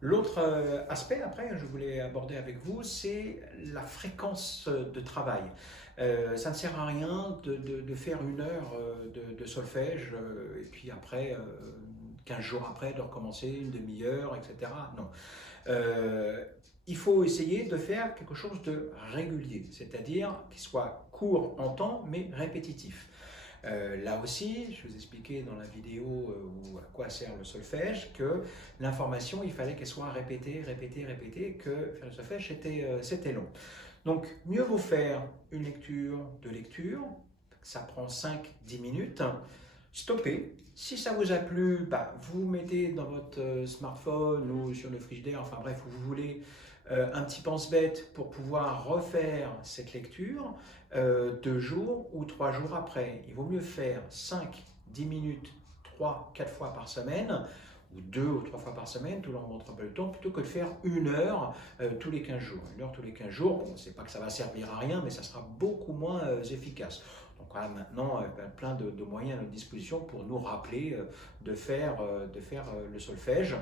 L'autre aspect, après, je voulais aborder avec vous, c'est la fréquence de travail. Ça ne sert à rien de faire 1 heure de solfège et puis après, 15 jours après, de recommencer une demi-heure, etc. Non. Euh, il faut essayer de faire quelque chose de régulier, c'est-à-dire qui soit court en temps mais répétitif. Là aussi, je vous expliquais dans la vidéo à quoi sert le solfège que l'information, il fallait qu'elle soit répétée, répétée, répétée, que faire le solfège, c'était long. Donc, mieux vaut faire une lecture, deux lectures, ça prend 5-10 minutes, stoppez. Si ça vous a plu, bah, vous mettez dans votre smartphone ou sur le frigidaire, enfin bref, où vous voulez, un petit pense-bête pour pouvoir refaire cette lecture 2 jours ou 3 jours après. Il vaut mieux faire 5-10 minutes 3-4 fois par semaine ou 2 ou 3 fois par semaine, tout leur montre un peu le temps, plutôt que de faire 1 heure tous les 15 jours. 1 heure tous les 15 jours, bon, c'est pas que ça va servir à rien, mais ça sera beaucoup moins efficace. Donc voilà, maintenant, plein de moyens à notre disposition pour nous rappeler de faire le solfège.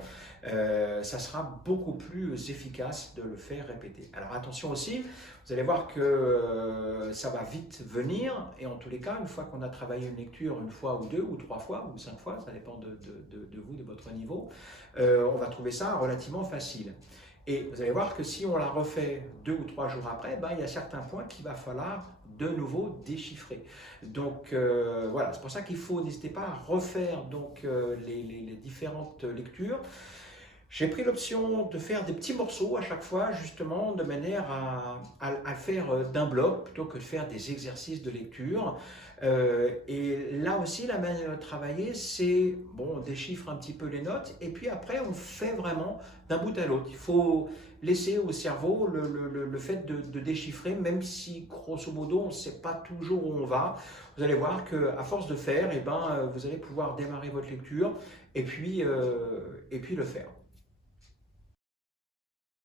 Ça sera beaucoup plus efficace de le faire répéter. Alors attention aussi, vous allez voir que ça va vite venir, et en tous les cas, une fois qu'on a travaillé une lecture 1 fois ou 2 ou 3 fois ou 5 fois, ça dépend de vous, de votre niveau, on va trouver ça relativement facile. Et vous allez voir que si on la refait 2 ou 3 jours après, ben, il y a certains points qu'il va falloir de nouveau déchiffrer. Donc voilà, c'est pour ça qu'il faut, n'hésitez pas à refaire donc, les différentes lectures. J'ai pris l'option de faire des petits morceaux à chaque fois, justement, de manière à faire d'un bloc plutôt que de faire des exercices de lecture. Et là aussi, la manière de travailler, c'est, bon, on déchiffre un petit peu les notes, et puis après, on fait vraiment d'un bout à l'autre. Il faut laisser au cerveau le fait de déchiffrer, même si, grosso modo, on ne sait pas toujours où on va. Vous allez voir qu'à force de faire, eh ben, vous allez pouvoir démarrer votre lecture et puis le faire.